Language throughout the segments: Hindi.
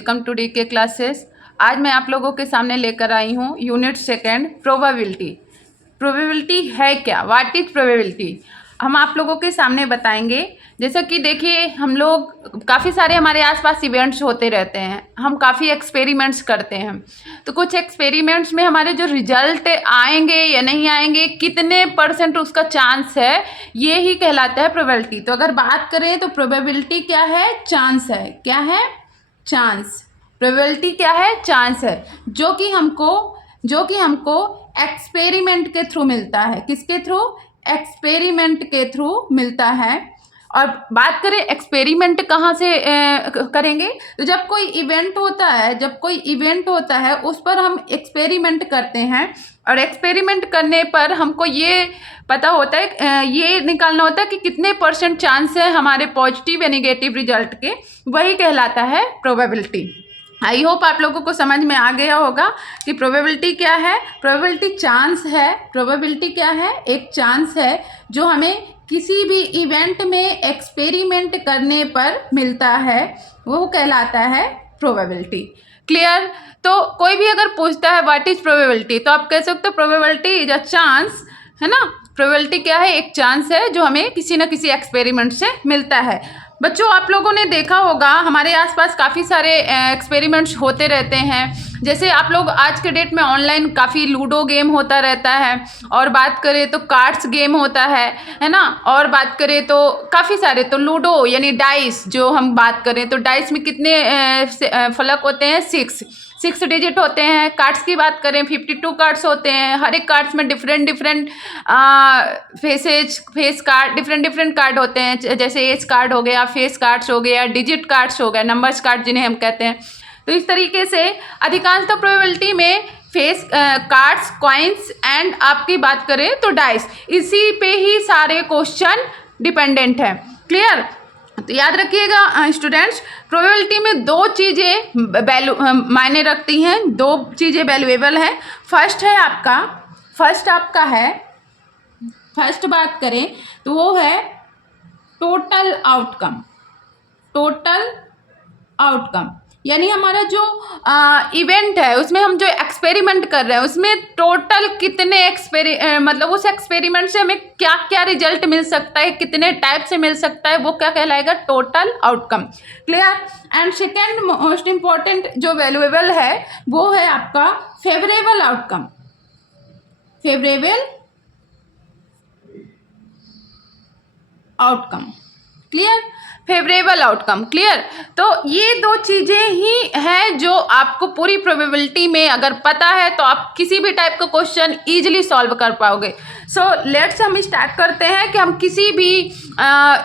Welcome to DK classes. आज मैं आप लोगों के सामने लेकर आई हूँ यूनिट सेकेंड प्रोबेबिलिटी। प्रोबेबिलिटी है क्या, व्हाट इज प्रोबेबिलिटी, हम आप लोगों के सामने बताएंगे। जैसा कि देखिए, हम लोग काफ़ी सारे हमारे आसपास इवेंट्स होते रहते हैं, हम काफ़ी एक्सपेरिमेंट्स करते हैं। तो कुछ एक्सपेरिमेंट्स में हमारे जो रिजल्ट आएंगे या नहीं आएंगे, कितने % उसका चांस है, ये ही कहलाता है प्रोबेबिलिटी। तो अगर बात करें तो प्रोबेबिलिटी क्या है, चांस है। क्या है, चांस। प्रोबेबिलिटी क्या है, चांस है, जो कि हमको एक्सपेरिमेंट के थ्रू मिलता है। किसके थ्रू, एक्सपेरिमेंट के थ्रू मिलता है। और बात करें एक्सपेरिमेंट कहाँ से करेंगे, तो जब कोई इवेंट होता है उस पर हम एक्सपेरिमेंट करते हैं। और एक्सपेरिमेंट करने पर हमको ये पता होता है, ये निकालना होता है कि कितने % चांस है हमारे पॉजिटिव या निगेटिव रिजल्ट के, वही कहलाता है प्रोबेबिलिटी। आई होप आप लोगों को समझ में आ गया होगा कि प्रोबेबिलिटी क्या है। प्रोबेबिलिटी चांस है। प्रोबेबिलिटी क्या है, एक चांस है जो हमें किसी भी इवेंट में एक्सपेरिमेंट करने पर मिलता है, वो कहलाता है प्रोबेबिलिटी। क्लियर। तो कोई भी अगर पूछता है व्हाट इज प्रोबेबिलिटी, तो आप कह सकते हो प्रोबेबिलिटी इज अ चांस, है ना। प्रोबेबिलिटी क्या है, एक चांस है जो हमें किसी न किसी एक्सपेरिमेंट से मिलता है। बच्चों, आप लोगों ने देखा होगा हमारे आसपास काफ़ी सारे एक्सपेरिमेंट्स होते रहते हैं। जैसे आप लोग आज के डेट में ऑनलाइन काफ़ी लूडो गेम होता रहता है, और बात करें तो कार्ड्स गेम होता है ना। और बात करें तो काफ़ी सारे, तो लूडो यानी डाइस जो हम बात करें तो डाइस में कितने फलक होते हैं, 6 डिजिट होते हैं। कार्ड्स की बात करें 52 कार्ड्स होते हैं। हर एक कार्ड्स में different face card, different card होते हैं। जैसे एज कार्ड हो गया, फेस कार्ड्स हो गया, डिजिट कार्ड्स हो गया, नंबर्स कार्ड जिन्हें हम कहते हैं। तो इस तरीके से अधिकांशतः प्रोबेबिलिटी में फेस कार्ड्स, कॉइन्स एंड आपकी बात करें तो डाइस, इसी पे ही सारे क्वेश्चन डिपेंडेंट है। क्लियर। तो याद रखिएगा स्टूडेंट्स, प्रोबेबिलिटी में दो चीज़ें मायने रखती हैं, दो चीज़ें वैल्यूएबल हैं। फर्स्ट बात करें तो वो है टोटल आउटकम। यानी हमारा जो इवेंट है उसमें हम जो एक्सपेरिमेंट कर रहे हैं उसमें टोटल कितने मतलब उस एक्सपेरिमेंट से हमें क्या क्या रिजल्ट मिल सकता है, कितने टाइप से मिल सकता है, वो क्या कहलाएगा, total outcome. Clear. And second most important जो वैल्यूएबल है वो है आपका favourable outcome. Clear, favourable outcome. Clear. तो ये दो चीज़ें ही हैं जो आपको पूरी प्रोबेबिलिटी में अगर पता है तो आप किसी भी टाइप का क्वेश्चन इजीली सॉल्व कर पाओगे। सो लेट्स हम स्टार्ट करते हैं कि हम किसी भी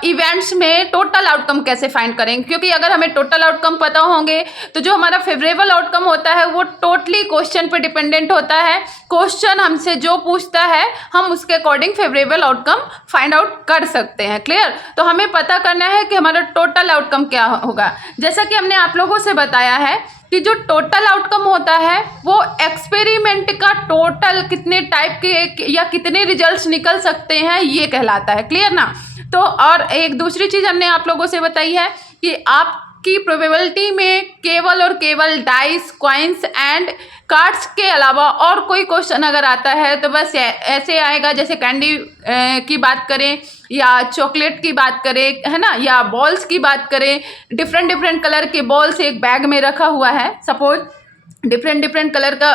इवेंट्स में टोटल आउटकम कैसे फाइंड करेंगे। क्योंकि अगर हमें टोटल आउटकम पता होंगे तो जो हमारा फेवरेबल आउटकम होता है वो टोटली क्वेश्चन पर डिपेंडेंट होता है। क्वेश्चन हमसे जो पूछता है हम उसके according favourable outcome find out कर सकते हैं। क्लियर। तो हमें पता करना है कि हमारा टोटल आउटकम क्या होगा। जैसा कि हमने आप लोगों से बताया है कि जो टोटल आउटकम होता है वो एक्सपेरिमेंट का टोटल कितने टाइप के या कितने रिजल्ट्स निकल सकते हैं, ये कहलाता है। क्लियर ना। तो और एक दूसरी चीज़ हमने आप लोगों से बताई है कि आपकी प्रोबेबिलिटी में केवल और केवल डाइस, कॉइन्स एंड कार्ड्स के अलावा और कोई क्वेश्चन अगर आता है तो बस ऐसे आएगा, जैसे कैंडी की बात करें या चॉकलेट की बात करें, है ना, या बॉल्स की बात करें। डिफरेंट कलर के बॉल्स एक बैग में रखा हुआ है, सपोज डिफरेंट कलर का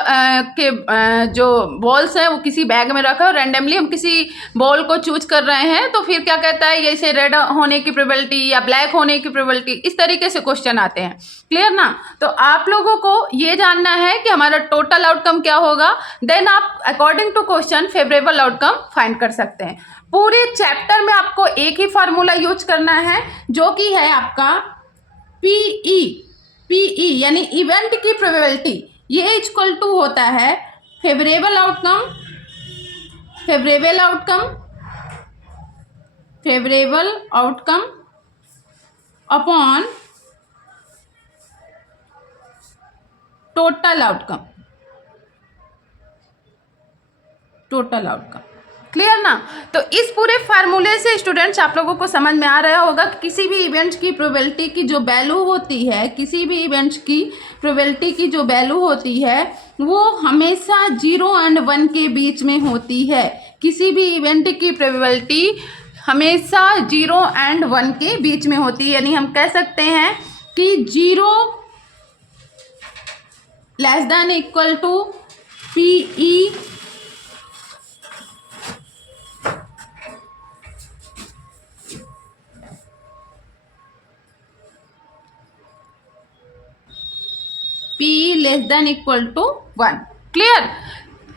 जो बॉल्स हैं वो किसी बैग में रखा है, रैंडमली हम किसी बॉल को चूज कर रहे हैं, तो फिर क्या कहता है, जैसे रेड होने की प्रोबेबिलिटी या ब्लैक होने की प्रोबेबिलिटी, इस तरीके से क्वेश्चन आते हैं। क्लियर ना। तो आप लोगों को ये जानना है कि हमारा टोटल आउटकम क्या होगा, देन आप according to question favourable outcome find कर सकते हैं। पूरे चैप्टर में आपको एक ही फार्मूला यूज करना है जो कि है आपका पीई यानी इवेंट की प्रोबेबिलिटी, ये इक्वल टू होता है favourable outcome upon total outcome. Clear ना। तो इस पूरे फार्मूले से स्टूडेंट्स आप लोगों को समझ में आ रहा होगा कि किसी भी इवेंट्स की प्रोबेबिलिटी की जो वैल्यू होती है, किसी भी इवेंट्स की प्रोबेबिलिटी की जो वैल्यू होती है वो हमेशा 0 एंड 1 के बीच में होती है। किसी भी इवेंट की प्रोबेबिलिटी हमेशा 0 एंड 1 के बीच में होती है, यानी हम कह सकते हैं कि 0 less than equal to PE less than equal to 1। Clear.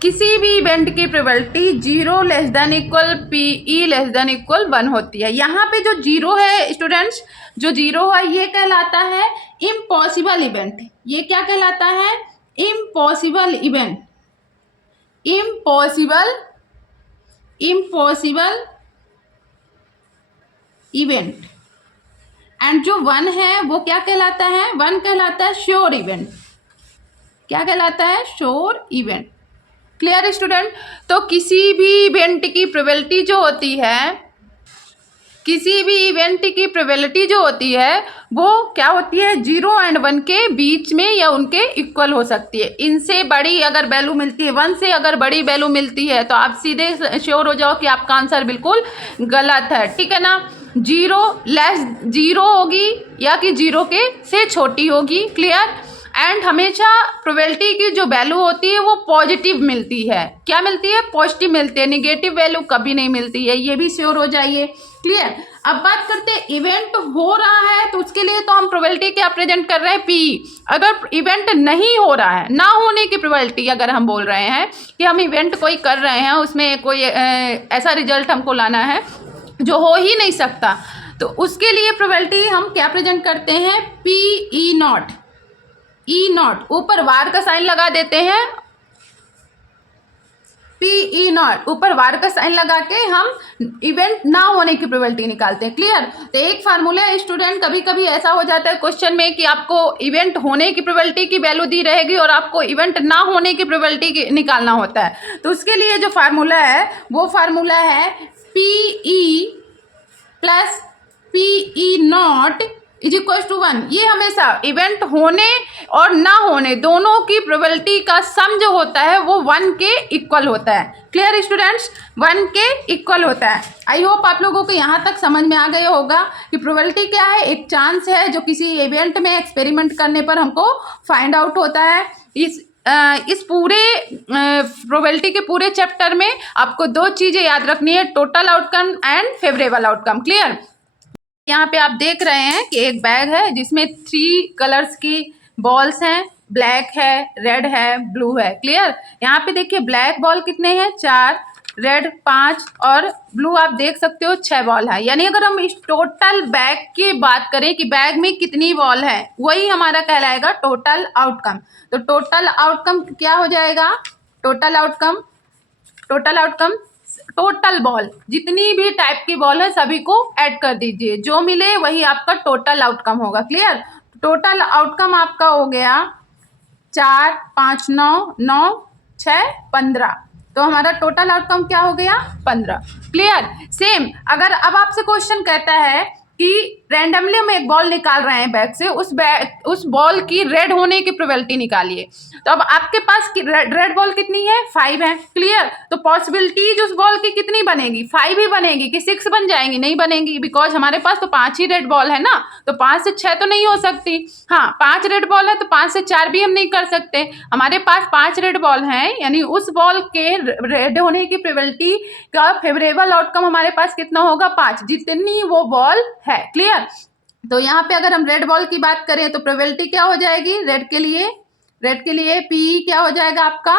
किसी भी इवेंट की probability 0 less than equal PE less than equal 1 होती है। यहाँ पे जो 0 है स्टूडेंट्स, जो 0 है ये कहलाता है इम्पॉसिबल इवेंट। ये क्या कहलाता है? Impossible event. Impossible event. And जो 1 है वो क्या कहलाता है? 1 कहलाता है श्योर इवेंट। क्या कहलाता है? Sure event. Clear student. तो किसी भी इवेंट की प्रोबेबिलिटी जो होती है, किसी भी इवेंट की प्रोबेबिलिटी जो होती है वो क्या होती है? 0 एंड 1 के बीच में या उनके इक्वल हो सकती है। इनसे बड़ी अगर वैल्यू मिलती है, 1 से अगर बड़ी वैल्यू मिलती है तो आप सीधे श्योर हो जाओ कि आपका आंसर बिल्कुल गलत है। ठीक है ना। 0 होगी या कि 0 के से छोटी होगी। क्लियर। एंड हमेशा प्रोबेबिलिटी की जो वैल्यू होती है वो पॉजिटिव मिलती है। क्या मिलती है? पॉजिटिव मिलती है। निगेटिव वैल्यू कभी नहीं मिलती है। ये भी श्योर हो जाइए। क्लियर। अब बात करते हैं इवेंट हो रहा है तो उसके लिए तो हम प्रोबेबिलिटी क्या प्रेजेंट कर रहे हैं? PE। अगर इवेंट नहीं हो रहा है, ना होने की प्रोबेबिलिटी अगर हम बोल रहे हैं कि हम इवेंट कोई कर रहे हैं, उसमें कोई ऐसा रिजल्ट हमको लाना है जो हो ही नहीं सकता, तो उसके लिए प्रोबेबिलिटी हम क्या प्रेजेंट करते हैं? PE0। E0 ऊपर वार का साइन लगा देते हैं। PE0 ऊपर वार का साइन लगा के हम इवेंट ना होने की प्रोबेबिलिटी निकालते हैं। क्लियर। तो एक फार्मूला स्टूडेंट, कभी कभी ऐसा हो जाता है क्वेश्चन में कि आपको इवेंट होने की प्रोबेबिलिटी की वैल्यू दी रहेगी और आपको इवेंट ना होने की प्रोबेबिलिटी निकालना होता है। तो उसके लिए जो फार्मूला है वो फार्मूला है PE plus PE0 is equal to 1। ये हमेशा इवेंट होने और ना होने दोनों की प्रोबेबिलिटी का सम जो होता है वो 1 के इक्वल होता है। Clear students. 1 के इक्वल होता है। आई होप आप लोगों को यहाँ तक समझ में आ गया होगा कि प्रोबेबिलिटी क्या है? एक चांस है जो किसी इवेंट में एक्सपेरिमेंट करने पर हमको फाइंड आउट होता है। इस पूरे प्रोबेबिलिटी के पूरे चैप्टर में आपको 2 चीज़ें याद रखनी है, total outcome and favourable outcome. Clear. यहाँ पे आप देख रहे हैं कि एक बैग है जिसमें 3 कलर्स की बॉल्स हैं। ब्लैक है, रेड है, ब्लू है। क्लियर। यहाँ पे देखिए ब्लैक बॉल कितने हैं? 4, रेड 5 और ब्लू आप देख सकते हो 6 बॉल है। यानी अगर हम इस टोटल बैग की बात करें कि बैग में कितनी बॉल है, वही हमारा कहलाएगा टोटल आउटकम। तो टोटल आउटकम क्या हो जाएगा? टोटल आउटकम टोटल बॉल, जितनी भी टाइप की बॉल है सभी को ऐड कर दीजिए, जो मिले वही आपका टोटल आउटकम होगा। क्लियर। टोटल आउटकम आपका हो गया 4, 5, 9, 9, 6, 15। तो हमारा टोटल आउटकम क्या हो गया? 15। क्लियर। सेम अगर अब आपसे क्वेश्चन कहता है कि रैंडमली हम एक बॉल निकाल रहे हैं बैग से, उस बॉल की रेड होने की प्रोबेबिलिटी निकालिए। तो अब आपके पास रेड बॉल कितनी है? 5 है। क्लियर। तो पॉसिबिलिटीज उस बॉल की कितनी बनेगी? 5 ही बनेगी कि 6 बन जाएंगी? नहीं बनेगी, बिकॉज हमारे पास तो 5 ही रेड बॉल है ना। तो 5 से 6 तो नहीं हो सकती। हाँ, 5 रेड बॉल है तो 5 से 4 भी हम नहीं कर सकते। हमारे पास 5 रेड बॉल हैं, यानी उस बॉल के रेड होने की प्रोबेबिलिटी का फेवरेबल आउटकम हमारे पास कितना होगा? 5, जितनी वो बॉल है। क्लियर। तो यहाँ पे अगर हम रेड बॉल की बात करें तो प्रोबेबिलिटी क्या हो जाएगी? रेड के लिए PE क्या हो जाएगा आपका?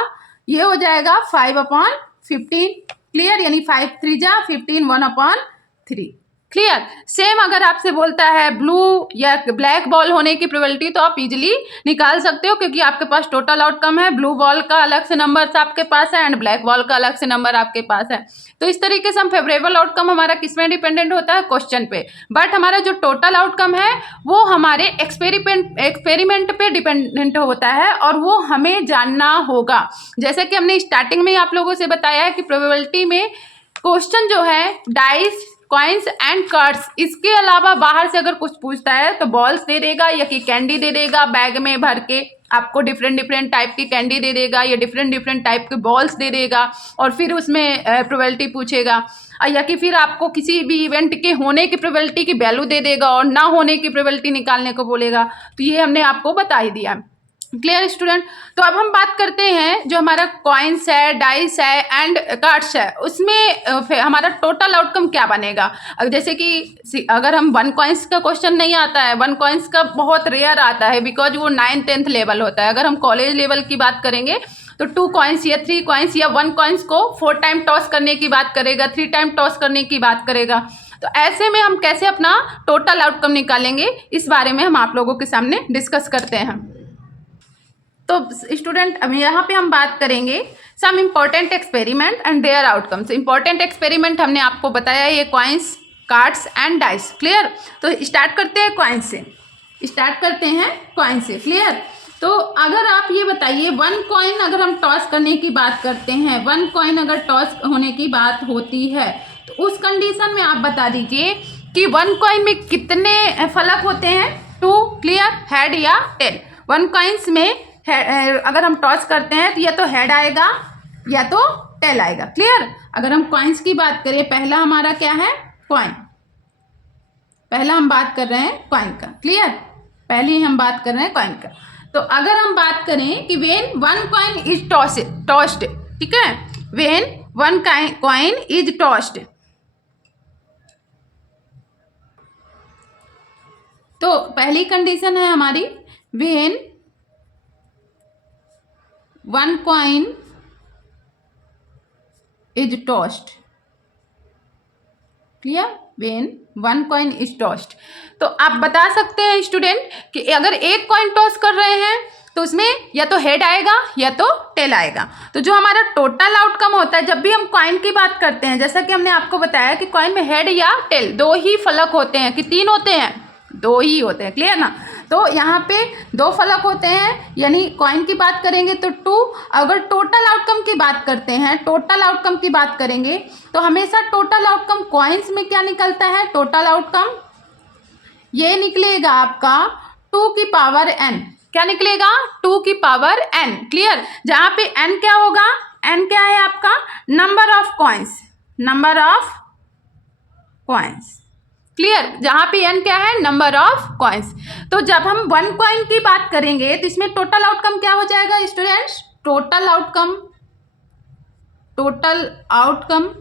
ये हो जाएगा 5/15। क्लियर। यानी 5 3 जा 15, 1/3। क्लियर। सेम अगर आपसे बोलता है ब्लू या ब्लैक बॉल होने की प्रोबेबिलिटी तो आप इजीली निकाल सकते हो, क्योंकि आपके पास टोटल आउटकम है। ब्लू बॉल का अलग से नंबर आपके पास है एंड ब्लैक बॉल का अलग से नंबर आपके पास है। तो इस तरीके से हम फेवरेबल आउटकम हमारा किस में डिपेंडेंट होता है? क्वेश्चन पे। बट हमारा जो टोटल आउटकम है वो हमारे एक्सपेरिमेंट पे डिपेंडेंट होता है और वो हमें जानना होगा। जैसे कि हमने स्टार्टिंग में आप लोगों से बताया है कि प्रोबेबिलिटी में क्वेश्चन जो है डाइस, कॉइन्स एंड कार्ड्स, इसके अलावा बाहर से अगर कुछ पूछता है तो बॉल्स दे देगा या कि कैंडी दे देगा, बैग में भर के आपको डिफरेंट डिफरेंट टाइप की कैंडी दे देगा या डिफरेंट डिफरेंट टाइप के बॉल्स दे देगा और फिर उसमें प्रोबेबिलिटी पूछेगा, या कि फिर आपको किसी भी इवेंट के होने की प्रोबेबिलिटी की वैल्यू दे देगा और ना होने की प्रोबेबिलिटी निकालने को बोलेगा। तो ये हमने आपको बता ही दिया। Clear student? तो अब हम बात करते हैं जो हमारा कॉइन्स है, डाइस है एंड कार्ड्स है, उसमें हमारा टोटल आउटकम क्या बनेगा। जैसे कि अगर हम 1 कॉइन्स का क्वेश्चन नहीं आता है, 1 कॉइन्स का बहुत रेयर आता है बिकॉज वो 9th 10th लेवल होता है। अगर हम कॉलेज लेवल की बात करेंगे तो 2 कॉइन्स या 3 कॉइन्स या 1 कॉइन्स को 4 टाइम टॉस करने की बात करेगा, 3 टाइम टॉस करने की बात करेगा। तो ऐसे में हम कैसे अपना टोटल आउटकम निकालेंगे, इस बारे में हम आप लोगों के सामने डिस्कस करते हैं। तो स्टूडेंट अब यहाँ पे हम बात करेंगे some important experiment and their outcomes. Important experiment हमने आपको बताया ये coins, cards and dice. Clear? तो स्टार्ट करते हैं कॉइन्स से, क्लियर? तो अगर आप ये बताइए 1 कॉइन अगर हम टॉस करने की बात करते हैं, 1 कॉइन अगर टॉस होने की बात होती है तो उस कंडीशन में आप बता दीजिए कि 1 कॉइन में कितने फलक होते हैं, 2। क्लियर? हेड या टेल। 1 कॉइन्स में अगर हम टॉस करते हैं तो या तो हेड आएगा या तो टेल आएगा। क्लियर? अगर हम कॉइन्स की बात करें, पहला हमारा क्या है, कॉइन। पहला हम बात कर रहे हैं कॉइन का। क्लियर? पहले हम बात कर रहे हैं कॉइन का। तो अगर हम बात करें कि व्हेन 1 कॉइन इज टॉस्ड, ठीक है, व्हेन 1 कॉइन इज टॉस्ड, तो पहली कंडीशन है हमारी when 1 coin is tossed। Clear? When 1 coin is tossed। तो आप बता सकते हैं स्टूडेंट कि अगर एक कॉइन टॉस कर रहे हैं तो उसमें या तो हेड आएगा या तो टेल आएगा। तो जो हमारा टोटल आउटकम होता है जब भी हम कॉइन की बात करते हैं, जैसा कि हमने आपको बताया कि कॉइन में हेड या टेल 2 ही फलक होते हैं, कि 3 होते हैं, 2 ही होते हैं। क्लियर ना? तो यहाँ पे 2 फलक होते हैं, यानी कॉइन की बात करेंगे तो 2। अगर टोटल आउटकम की बात करते हैं, टोटल आउटकम की बात करेंगे तो हमेशा टोटल आउटकम कॉइन्स में क्या निकलता है, टोटल आउटकम ये निकलेगा आपका 2 की पावर n। क्या निकलेगा? 2 की पावर n। क्लियर? जहाँ पे n क्या होगा, n क्या है आपका, number of coins, number of coins. Clear? जहाँ पे n क्या है, नंबर ऑफ कॉइन्स। तो जब हम 1 कॉइन की बात करेंगे तो इसमें टोटल आउटकम क्या हो जाएगा स्टूडेंट्स, टोटल आउटकम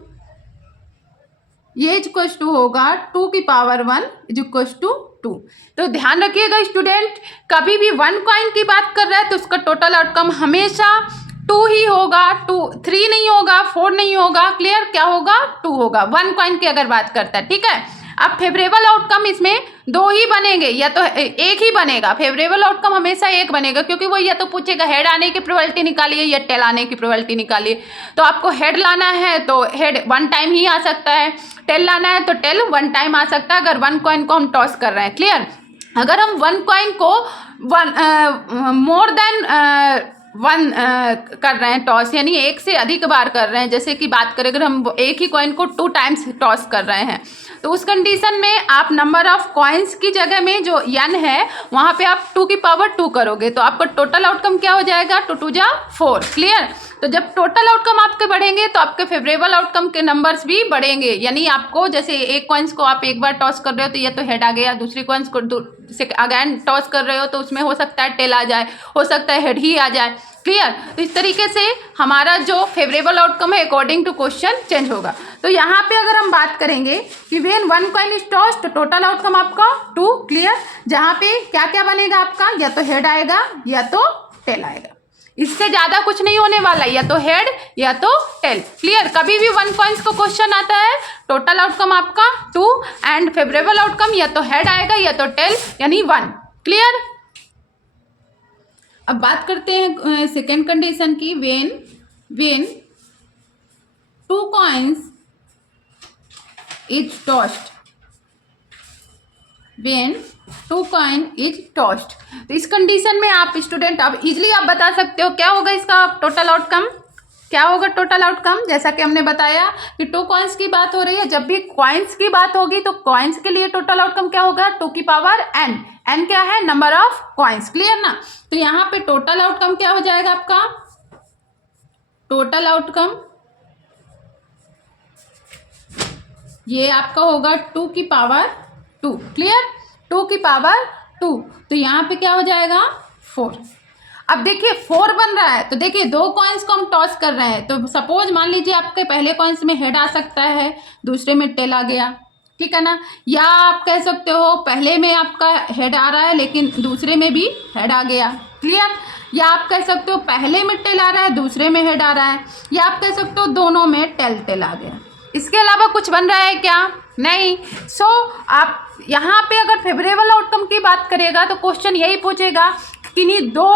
ये इक्वल्स टू होगा 2 की पावर 1 इज इक्वल्स टू 2। तो ध्यान रखिएगा स्टूडेंट, कभी भी 1 कॉइन की बात कर रहा है तो उसका टोटल आउटकम हमेशा 2 ही होगा, 3 नहीं होगा, 4 नहीं होगा। क्लियर? क्या होगा, 2 होगा 1 कॉइन की अगर बात करता है। ठीक है? अब फेवरेबल आउटकम इसमें 2 ही बनेंगे, या तो एक ही बनेगा। फेवरेबल आउटकम हमेशा एक बनेगा, क्योंकि वो या तो पूछेगा हेड आने की प्रोबेबिलिटी निकालिए या टेल आने की प्रोबेबिलिटी निकालिए। तो आपको हेड लाना है तो हेड 1 टाइम ही आ सकता है, टेल लाना है तो टेल 1 टाइम आ सकता है अगर 1 कॉइन को हम टॉस कर रहे हैं। क्लियर? अगर हम 1 कॉइन को मोर देन 1 कर रहे हैं टॉस, यानी एक से अधिक बार कर रहे हैं, जैसे कि बात करें अगर हम एक ही कॉइन को 2 टाइम्स टॉस कर रहे हैं, तो उस कंडीशन में आप नंबर ऑफ कॉइन्स की जगह में जो n है वहाँ पे आप 2 की पावर 2 करोगे तो आपका टोटल आउटकम क्या हो जाएगा, 2 2 जा 4। क्लियर? तो जब टोटल आउटकम आपके बढ़ेंगे तो आपके फेवरेबल आउटकम के नंबर्स भी बढ़ेंगे। यानी आपको जैसे एक कॉइन्स को आप एक बार टॉस कर रहे हो तो ये तो हेड आ गया, दूसरी कॉइन्स को से अगैन टॉस कर रहे हो तो उसमें हो सकता है टेल आ जाए, हो सकता है हेड ही आ जाए। क्लियर? तो इस तरीके से हमारा जो फेवरेबल आउटकम है अकॉर्डिंग टू क्वेश्चन चेंज होगा। तो यहाँ पे अगर हम बात करेंगे कि व्हेन 1 कॉइन इज टॉस्ड तो टोटल आउटकम आपका 2। क्लियर? जहाँ पे क्या क्या बनेगा आपका, या तो हेड आएगा या तो टेल आएगा, इससे ज़्यादा कुछ नहीं होने वाला, या तो हेड या तो टेल। क्लियर? कभी भी 1 कॉइन्स को क्वेश्चन आता है टोटल आउटकम आपका 2 एंड फेवरेबल आउटकम या तो हेड आएगा या तो टेल, यानी 1। क्लियर? अब बात करते हैं सेकेंड कंडीशन की, when 2 coins is tossed, when 2 coin is tossed. तो इस कंडीशन में आप स्टूडेंट अब इजीली आप बता सकते हो क्या होगा इसका टोटल आउटकम, क्या होगा टोटल आउटकम? जैसा कि हमने बताया कि 2 कॉइन्स की बात हो रही है, जब भी कॉइन्स की बात होगी तो कॉइन्स के लिए टोटल आउटकम क्या होगा? 2 की पावर n। n क्या है? Number of coins. क्लियर ना? तो यहाँ पे टोटल आउटकम क्या हो जाएगा आपका? टोटल आउटकम ये आपका होगा 2 की पावर 2। क्लियर? 2 की पावर 2। तो यहाँ पे क्या हो जाएगा? 4। अब देखिए 4 बन रहा है, तो देखिए 2 कॉइन्स को हम टॉस कर रहे हैं, तो सपोज मान लीजिए आपके पहले कॉइन्स में हेड आ सकता है, दूसरे में टेल आ गया, ठीक है ना? या आप कह सकते हो पहले में आपका हेड आ रहा है लेकिन दूसरे में भी हेड आ गया। क्लियर? या आप कह सकते हो पहले में टेल आ रहा है, दूसरे में हेड आ रहा है, या आप कह सकते हो दोनों में टेल आ गया। इसके अलावा कुछ बन रहा है क्या? नहीं। सो आप यहाँ पे अगर फेवरेबल आउटकम की बात करेगा तो क्वेश्चन यही पूछेगा कि नहीं दो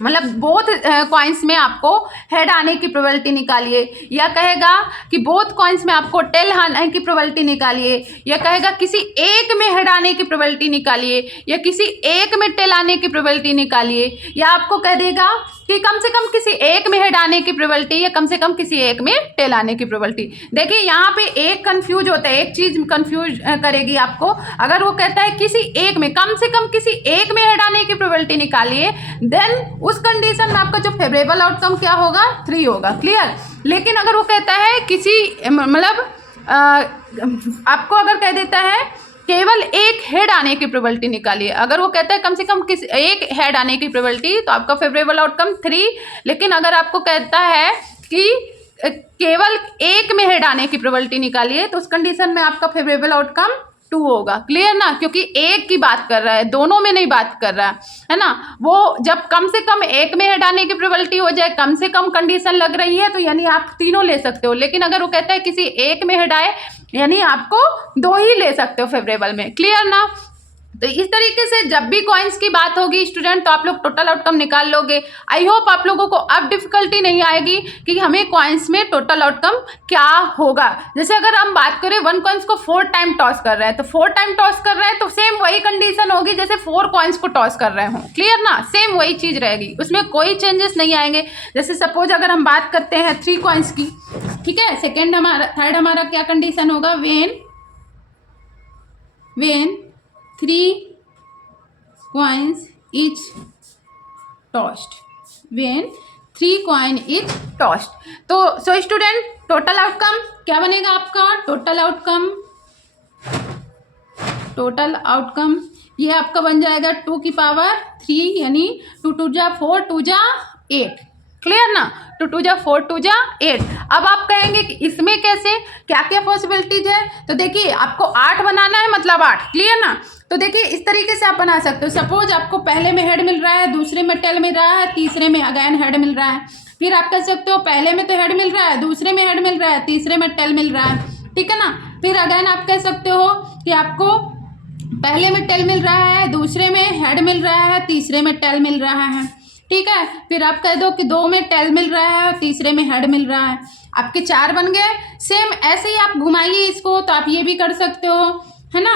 मतलब बोथ कॉइन्स में आपको हेड आने की प्रोबेबिलिटी निकालिए, या कहेगा कि बोथ कॉइन्स में आपको टेल आने की प्रोबेबिलिटी निकालिए, या कहेगा किसी एक में हेड आने की प्रोबेबिलिटी निकालिए, या किसी एक में टेल आने की प्रोबेबिलिटी निकालिए, या आपको कह देगा कि कम से कम किसी एक में हेड आने की प्रोबेबिलिटी या कम से कम किसी एक में टेल आने की प्रोबेबिलिटी। देखिए यहाँ पे एक कंफ्यूज होता है, एक चीज कंफ्यूज करेगी आपको। अगर वो कहता है किसी एक में, कम से कम किसी एक में हेड आने की प्रोबेबिलिटी निकालिए, देन उस कंडीशन में आपका जो फेवरेबल आउटकम क्या होगा? 3 होगा। क्लियर? लेकिन अगर वो कहता है किसी मतलब आपको अगर कह देता है केवल एक हेड आने की प्रोबेबिलिटी निकालिए, अगर वो कहता है कम से कम किसी एक हेड आने की प्रोबेबिलिटी, तो आपका फेवरेबल आउटकम 3। लेकिन अगर आपको कहता है कि केवल एक में हेड आने की प्रोबेबिलिटी निकालिए, तो उस कंडीशन में आपका फेवरेबल आउटकम 2 होगा। क्लियर ना? क्योंकि एक की बात कर रहा है, दोनों में नहीं बात कर रहा है ना। वो जब कम से कम एक में हेड आने की प्रोबेबिलिटी हो जाए, कम से कम कंडीशन लग रही है, तो यानी आप तीनों ले सकते हो। लेकिन अगर वो कहता है किसी एक में हेड आए, यानी आपको 2 ही ले सकते हो फेवरेबल में। क्लियर ना? तो इस तरीके से जब भी कॉइन्स की बात होगी स्टूडेंट, तो आप लोग टोटल आउटकम निकाल लोगे। आई होप आप लोगों को अब डिफिकल्टी नहीं आएगी कि हमें कॉइन्स में टोटल आउटकम क्या होगा। जैसे अगर हम बात करें 1 कॉइन्स को 4 टाइम टॉस कर रहे हैं, तो 4 टाइम टॉस कर रहे हैं तो सेम वही कंडीशन होगी जैसे 4 कॉइन्स को टॉस कर रहे हों। क्लियर ना? सेम वही चीज रहेगी, उसमें कोई चेंजेस नहीं आएंगे। जैसे सपोज अगर हम बात करते हैं 3 कॉइन्स की, ठीक है, थर्ड हमारा क्या कंडीशन होगा? When 3 coins each tossed, when 3 coin each tossed। तो सो स्टूडेंट टोटल आउटकम क्या बनेगा आपका? टोटल आउटकम ये आपका बन जाएगा 2 की पावर 3, यानी 2 2 जा 4, 2 जा 8। क्लियर ना? 2 2 जा 4, 2 जा 8। अब आप कहेंगे कि इसमें कैसे, क्या क्या पॉसिबिलिटीज है? तो देखिए आपको 8 बनाना है, मतलब 8। क्लियर ना? तो देखिए इस तरीके से आप बना सकते हो। सपोज आपको पहले में हेड मिल रहा है, दूसरे में टेल मिल रहा है, तीसरे में अगेन हेड मिल रहा है। फिर आप कह सकते हो पहले में तो हेड मिल रहा है, दूसरे में हेड मिल रहा है, तीसरे में टेल मिल रहा है। ठीक है ना? फिर अगेन आप कह सकते हो कि आपको पहले में टेल मिल रहा है, दूसरे में हेड मिल रहा है, तीसरे में टेल मिल रहा है। ठीक है? फिर आप कह दो कि 2 में टेल मिल रहा है और तीसरे में हेड मिल रहा है। आपके 4 बन गए। सेम ऐसे ही आप घुमाइए इसको, तो आप ये भी कर सकते हो, है ना?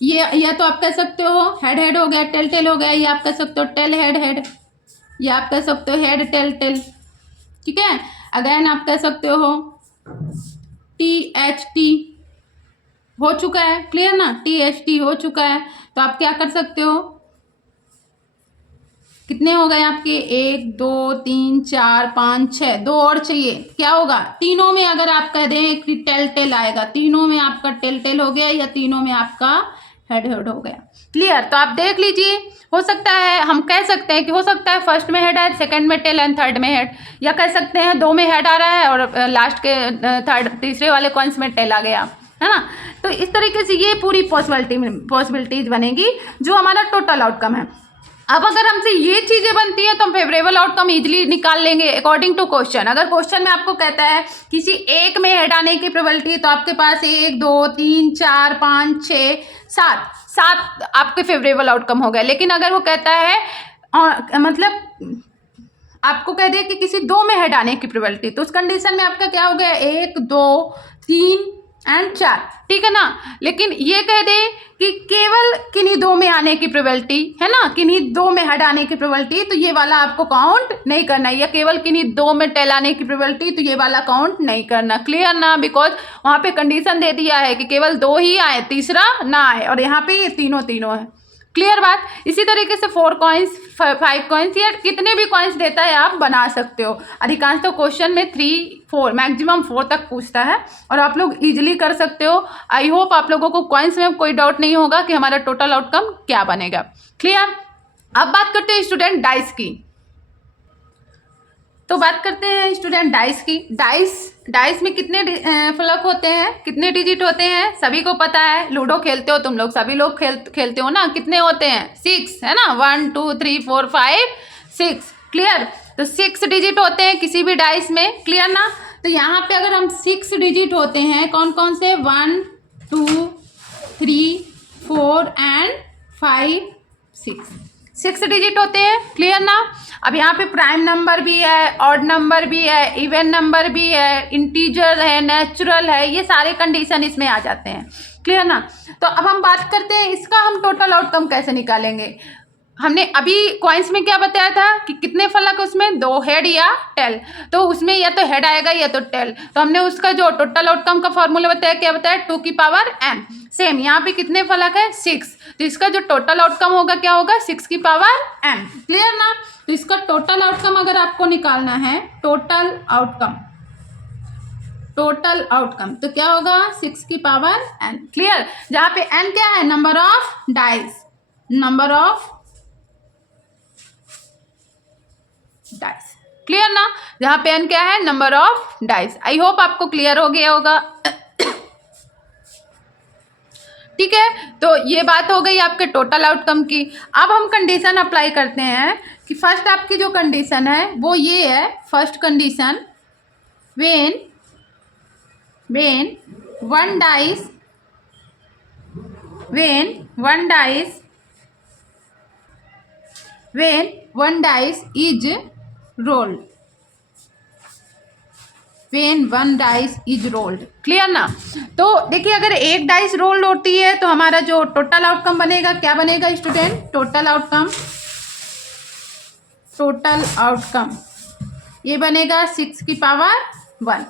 ये या तो आप कह सकते हो हेड हेड हो गया, टेल टेल हो गया, या आप कह सकते हो टेल हेड हेड, या आप कह सकते हो हेड टेल टेल। ठीक है? अगेन आप कह सकते हो THT हो चुका है। क्लियर ना? THT हो चुका है। तो आप क्या कर सकते हो, कितने हो गए आपके? 1 2 3 4 5 6, 2 और चाहिए। क्या होगा? तीनों में अगर आप कह दें कि टेल टेल आएगा, तीनों में आपका टेल टेल हो गया, या तीनों में आपका हेड हेड हो गया। क्लियर? तो आप देख लीजिए, हो सकता है हम कह सकते हैं कि हो सकता है फर्स्ट में हेड है, सेकंड में टेल एंड थर्ड में हेड, या कह सकते हैं 2 में हेड आ रहा है और लास्ट के तीसरे वाले कॉइन्स में टेल आ गया, है ना? तो इस तरीके से ये पूरी पॉसिबिलिटीज बनेगी जो हमारा टोटल आउटकम है। अब अगर हमसे ये चीज़ें बनती हैं तो हम फेवरेबल आउटकम इजीली निकाल लेंगे अकॉर्डिंग टू क्वेश्चन। अगर क्वेश्चन में आपको कहता है किसी एक में हेड आने की प्रोबेबिलिटी, तो आपके पास 1 2 3 4 5 6 7 आपके फेवरेबल आउटकम हो गए। लेकिन अगर वो कहता है मतलब आपको कह दे कि किसी 2 में हेड आने की प्रोबेबिलिटी, तो उस कंडीशन में आपका क्या हो गया? 1 2 3 एंड 4, ठीक है ना। लेकिन ये कह दे कि केवल किन्हीं 2 में आने की प्रोबेबिलिटी है ना, किन्हीं 2 में हेड आने की प्रोबेबिलिटी, तो ये वाला आपको काउंट नहीं करना है। या केवल किन्हीं 2 में टेल आने की प्रोबेबिलिटी, तो ये वाला काउंट नहीं करना। क्लियर ना, बिकॉज वहाँ पे कंडीशन दे दिया है कि केवल 2 ही आए, तीसरा ना आए, और यहाँ पे ये तीनों है। क्लियर बात। इसी तरीके से 4 कॉइन्स, 5 कॉइन्स, या कितने भी कॉइन्स देता है आप बना सकते हो। अधिकांश तो क्वेश्चन में 3, 4 मैक्सिमम 4 तक पूछता है, और आप लोग इजीली कर सकते हो। आई होप आप लोगों को कॉइन्स में कोई डाउट नहीं होगा कि हमारा टोटल आउटकम क्या बनेगा। क्लियर। अब बात करते हैं स्टूडेंट डाइस की। तो बात करते हैं स्टूडेंट डाइस की। डाइस में कितने फलक होते हैं, कितने डिजिट होते हैं, सभी को पता है। लूडो खेलते हो तुम लोग, सभी लोग खेलते हो ना। कितने होते हैं, 6 है ना, 1 2 3 4 5 6। क्लियर। तो 6 डिजिट होते हैं किसी भी डाइस में। क्लियर ना। तो यहाँ पे अगर हम 6 डिजिट होते हैं, कौन कौन से, 1 2 3 4 एंड 5 6 डिजिट होते हैं। क्लियर ना। अब यहाँ पे प्राइम नंबर भी है, ऑड नंबर भी है, इवन नंबर भी है, इंटीजर है, नेचुरल है, ये सारे कंडीशन इसमें आ जाते हैं। क्लियर ना। तो अब हम बात करते हैं इसका हम टोटल आउटकम कैसे निकालेंगे। हमने अभी कॉइन्स में क्या बताया था कि कितने फलक उसमें, 2 हेड या टेल, तो उसमें या तो हेड आएगा या तो टेल। तो हमने उसका जो टोटल आउटकम का फॉर्मूला बताया, क्या बताया, 2 की पावर n। सेम यहाँ पे कितने फलक है, 6, तो इसका जो टोटल आउटकम होगा क्या होगा, 6 की पावर n। क्लियर ना। तो इसका टोटल आउटकम अगर आपको निकालना है, टोटल आउटकम तो क्या होगा, 6 की पावर n। क्लियर। जहाँ पे n क्या है, नंबर ऑफ डाइस, क्लियर ना। जहाँ पे n क्या है, number of dice. I hope आपको क्लियर हो गया होगा। ठीक है। तो ये बात हो गई आपके टोटल आउटकम की। अब हम कंडीशन अप्लाई करते हैं कि फर्स्ट आपकी जो कंडीशन है वो ये है, first condition, when one dice is rolled, when 1 dice is rolled. Clear ना। तो देखिए अगर 1 डाइस रोल्ड होती है तो हमारा जो टोटल आउटकम बनेगा, क्या बनेगा स्टूडेंट, टोटल आउटकम ये बनेगा 6 की पावर 1,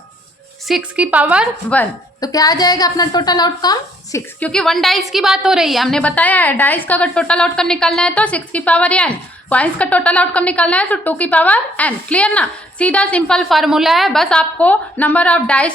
6 की पावर 1। तो क्या आ जाएगा अपना टोटल आउटकम, 6, क्योंकि 1 डाइस की बात हो रही है। हमने बताया है डाइस का अगर टोटल आउटकम निकालना है तो 6 की पावर n, कॉइन्स का टोटल आउटकम निकालना है तो 2 की पावर n। क्लियर ना। सीधा सिंपल फार्मूला है, बस आपको नंबर ऑफ डाइस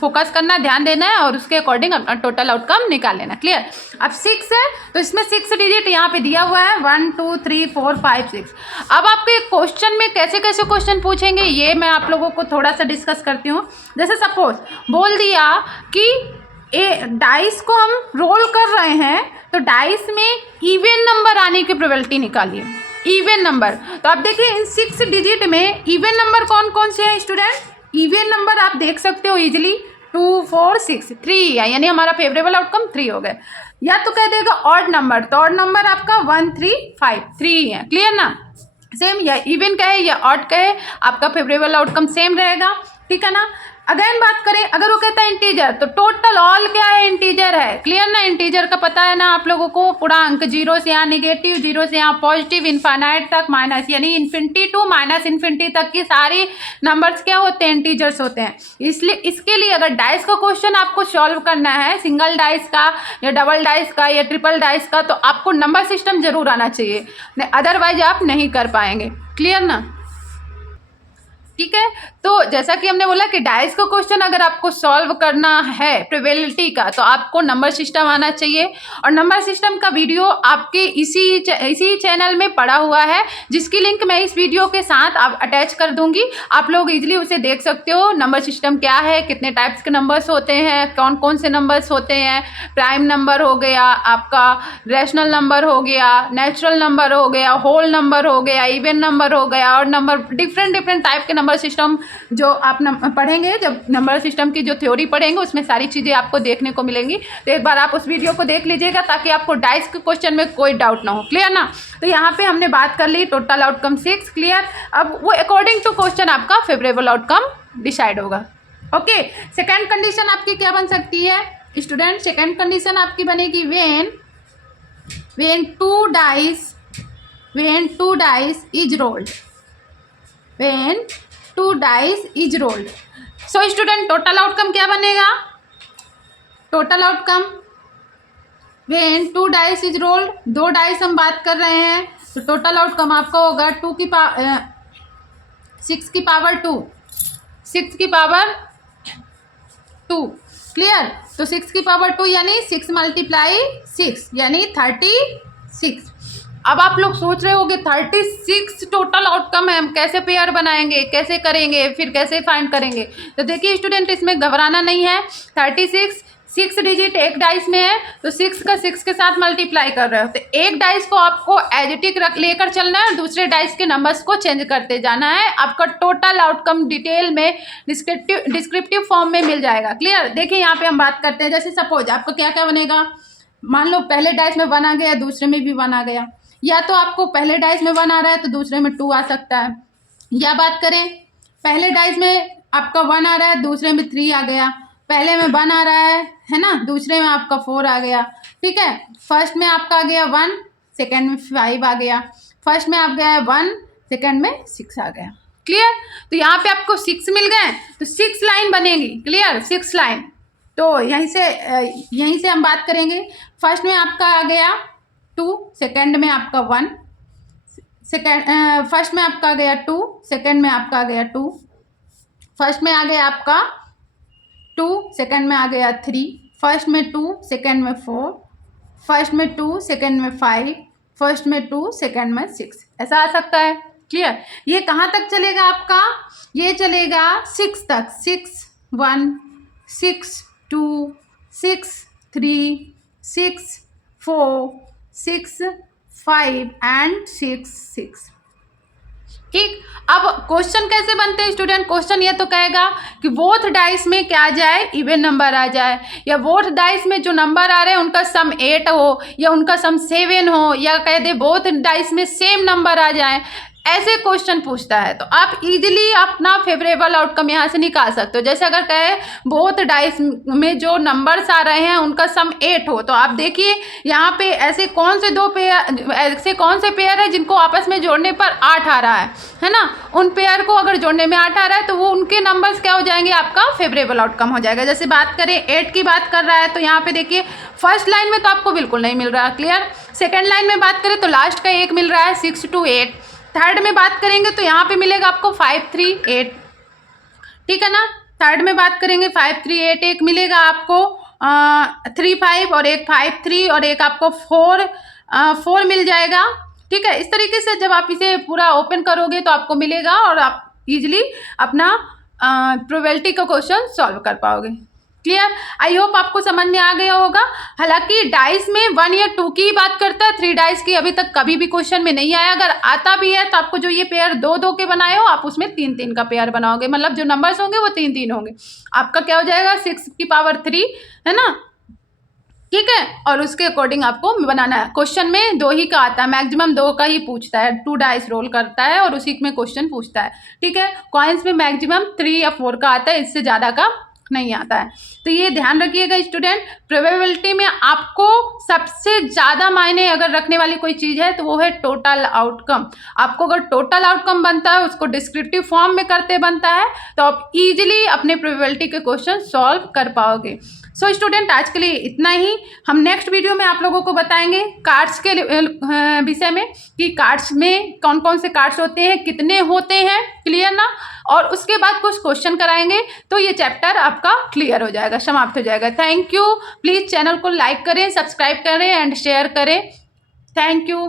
फोकस करना, ध्यान देना है, और उसके अकॉर्डिंग अपना टोटल आउटकम निकाल लेना। क्लियर। अब 6 है तो इसमें 6 डिजिट यहाँ पे दिया हुआ है, 1 2 3 4 5 6। अब आपके क्वेश्चन में कैसे कैसे क्वेश्चन पूछेंगे ये मैं आप लोगों को थोड़ा सा डिस्कस करती हूँ। जैसे सपोज बोल दिया कि डाइस को हम रोल कर रहे हैं, तो डाइस में इवन नंबर आने की प्रोबेबिलिटी निकालिए, इवन नंबर। तो आप देखिए इन 6 डिजिट में इवन नंबर कौन कौन से हैं स्टूडेंट, इवन नंबर आप देख सकते हो इजीली, 2 4 6 3 है, यानी हमारा फेवरेबल आउटकम 3 हो गए। या तो कह देगा ऑड नंबर, तो ऑड नंबर आपका 1 3 5 3 है। क्लियर ना। सेम या इवन कहे या ऑड कहे, आपका फेवरेबल आउटकम सेम रहेगा। ठीक है ना। अगेन बात करें, अगर वो कहता है इंटीजर, तो टोटल ऑल क्या है, इंटीजर है। क्लियर ना। इंटीजर का पता है ना आप लोगों को, पूर्णांक 0 से यहाँ नेगेटिव, 0 से यहाँ पॉजिटिव, इनफाइनाइट तक माइनस, यानी इन्फिनिटी टू माइनस इन्फिनिटी तक की सारी नंबर्स क्या होते हैं, इंटीजर्स होते हैं। इसलिए इसके लिए अगर डाइस का क्वेश्चन आपको सॉल्व करना है, सिंगल डाइस का या डबल डाइस का या ट्रिपल डाइस का, तो आपको नंबर सिस्टम जरूर आना चाहिए, अदरवाइज आप नहीं कर पाएंगे। क्लियर ना। ठीक है। तो जैसा कि हमने बोला कि डाइस का क्वेश्चन अगर आपको सॉल्व करना है प्रोबेबिलिटी का, तो आपको नंबर सिस्टम आना चाहिए। और नंबर सिस्टम का वीडियो आपके इसी चैनल में पड़ा हुआ है, जिसकी लिंक मैं इस वीडियो के साथ आप अटैच कर दूंगी। आप लोग इजीली उसे देख सकते हो। नंबर सिस्टम क्या है, कितने टाइप्स के नंबर्स होते हैं, कौन कौन से नंबर्स होते हैं, प्राइम नंबर हो गया, आपका रैशनल नंबर हो गया, नेचुरल नंबर हो गया, होल नंबर हो गया, इवन नंबर हो गया, और नंबर डिफरेंट टाइप के नंबर सिस्टम जो आप पढ़ेंगे, जब नंबर सिस्टम की जो थ्योरी पढ़ेंगे उसमें सारी चीज़ें आपको देखने को मिलेंगी। तो एक बार आप उस वीडियो को देख लीजिएगा ताकि आपको डाइस के क्वेश्चन में कोई डाउट ना हो। क्लियर ना। तो यहाँ पे हमने बात कर ली टोटल आउटकम 6। क्लियर। अब वो अकॉर्डिंग टू क्वेश्चन आपका फेवरेबल आउटकम डिसाइड होगा। ओके, सेकेंड कंडीशन आपकी क्या बन सकती है स्टूडेंट? सेकेंड कंडीशन आपकी बनेगी when two dice is rolled, when two dice is rolled. So student total outcome क्या बनेगा? Total outcome when two dice is rolled, 2 dice हम बात कर रहे हैं, तो टोटल आउटकम आपका होगा 6 की पावर 2। क्लियर? तो 6 की पावर 2 यानी 6 मल्टीप्लाई 6 यानी 36। अब आप लोग सोच रहे होंगे 36 टोटल आउटकम है, हम कैसे पेयर बनाएंगे, कैसे करेंगे, फिर कैसे फाइंड करेंगे? तो देखिए स्टूडेंट, इसमें घबराना नहीं है। 36 6 डिजिट एक डाइस में है, तो 6 का 6 के साथ मल्टीप्लाई कर रहे हो, तो एक डाइस को आपको एज इट इज लेकर चलना है और दूसरे डाइस के नंबर्स को चेंज करते जाना है। आपका टोटल आउटकम डिटेल में डिस्क्रिप्टिव फॉर्म में मिल जाएगा। क्लियर? देखिए यहाँ पे हम बात करते हैं, जैसे सपोज आपका क्या क्या बनेगा। मान लो पहले डाइस में 1 आ गया, दूसरे में भी 1 आ गया, या तो आपको पहले डाइस में 1 आ रहा है तो दूसरे में 2 आ सकता है। या बात करें पहले डाइस में आपका 1 आ रहा है, दूसरे में 3 आ गया, पहले में 1 आ रहा है ना, दूसरे में आपका 4 आ गया। ठीक है, फर्स्ट में आपका आ गया 1, सेकंड में 5 आ गया, फर्स्ट में आप गया 1, सेकंड में 6 आ गया। क्लियर? तो यहाँ पे आपको 6 मिल गए, तो 6 लाइन बनेगी। क्लियर? 6 लाइन। तो यहीं से हम बात करेंगे। फर्स्ट में आपका आ गया 2, सेकंड में आपका 1, फर्स्ट में आपका आ गया 2, सेकंड में आपका आ गया 2, फर्स्ट में आ गया आपका 2, सेकंड में आ गया 3, फर्स्ट में 2, सेकंड में 4, फर्स्ट में 2, सेकंड में 5, फर्स्ट में 2, सेकंड में 6, ऐसा आ सकता है। क्लियर? ये कहाँ तक चलेगा आपका? ये चलेगा 6 तक। 6 1 6 2 6 3 6 4 6 5 एंड 6। ठीक, अब क्वेश्चन कैसे बनते हैं स्टूडेंट? क्वेश्चन ये तो कहेगा कि बोथ डाइस में क्या आ जाए, इवन नंबर आ जाए, या बोथ डाइस में जो नंबर आ रहे हैं उनका सम 8 हो या उनका सम 7 हो, या कह दे बोथ डाइस में सेम नंबर आ जाए। ऐसे क्वेश्चन पूछता है, तो आप इजीली अपना फेवरेबल आउटकम यहाँ से निकाल सकते हो। जैसे अगर कहे बोथ डाइस में जो नंबर्स आ रहे हैं उनका सम 8 हो, तो आप देखिए यहाँ पे ऐसे कौन से पेयर है जिनको आपस में जोड़ने पर 8 आ रहा है ना। उन पेयर को अगर जोड़ने में 8 आ रहा है तो वो उनके नंबर्स क्या हो जाएंगे, आपका फेवरेबल आउटकम हो जाएगा। जैसे बात करें 8 की बात कर रहा है, तो यहाँ पे देखिए फर्स्ट लाइन में तो आपको बिल्कुल नहीं मिल रहा। क्लियर? सेकेंड लाइन में बात करें तो लास्ट का 1 मिल रहा है, 6 2 8। थर्ड में बात करेंगे तो यहाँ पे मिलेगा आपको 5 3 8। ठीक है ना? थर्ड में बात करेंगे 5 3 8, एक मिलेगा आपको 3 5 और एक 5 3 और एक आपको 4 मिल जाएगा। ठीक है, इस तरीके से जब आप इसे पूरा ओपन करोगे तो आपको मिलेगा और आप इजीली अपना प्रोबेबिलिटी का क्वेश्चन सॉल्व कर पाओगे। क्लियर? आई होप आपको समझ में आ गया होगा। हालांकि डाइस में 1 या 2 की बात करता है, 3 डाइस की अभी तक कभी भी क्वेश्चन में नहीं आया। अगर आता भी है तो आपको जो ये पेयर 2 के बनाए हो, आप उसमें 3 का पेयर बनाओगे, मतलब जो नंबर्स होंगे वो 3 होंगे। आपका क्या हो जाएगा 6 की पावर 3, है ना। ठीक है, और उसके अकॉर्डिंग आपको बनाना है। क्वेश्चन में 2 ही का आता है, मैक्सिमम 2 का ही पूछता है। 2 डाइस रोल करता है और उसी में क्वेश्चन पूछता है। ठीक है, कॉइन्स में मैक्सिमम 3 या 4 का आता है, इससे ज़्यादा का नहीं आता है। तो ये ध्यान रखिएगा स्टूडेंट, प्रोबेबिलिटी में आपको सबसे ज़्यादा मायने अगर रखने वाली कोई चीज़ है तो वो है टोटल आउटकम। आपको अगर टोटल आउटकम बनता है, उसको डिस्क्रिप्टिव फॉर्म में करते बनता है, तो आप इजीली अपने प्रोबेबिलिटी के क्वेश्चन सॉल्व कर पाओगे। सो स्टूडेंट, आज के लिए इतना ही। हम नेक्स्ट वीडियो में आप लोगों को बताएंगे कार्ड्स के विषय में कि कार्ड्स में कौन कौन से कार्ड्स होते हैं, कितने होते हैं। क्लियर ना? और उसके बाद कुछ क्वेश्चन कराएंगे, तो ये चैप्टर आपका क्लियर हो जाएगा, समाप्त हो जाएगा। Thank you. प्लीज़ चैनल को लाइक करें, सब्सक्राइब करें एंड शेयर करें। Thank you.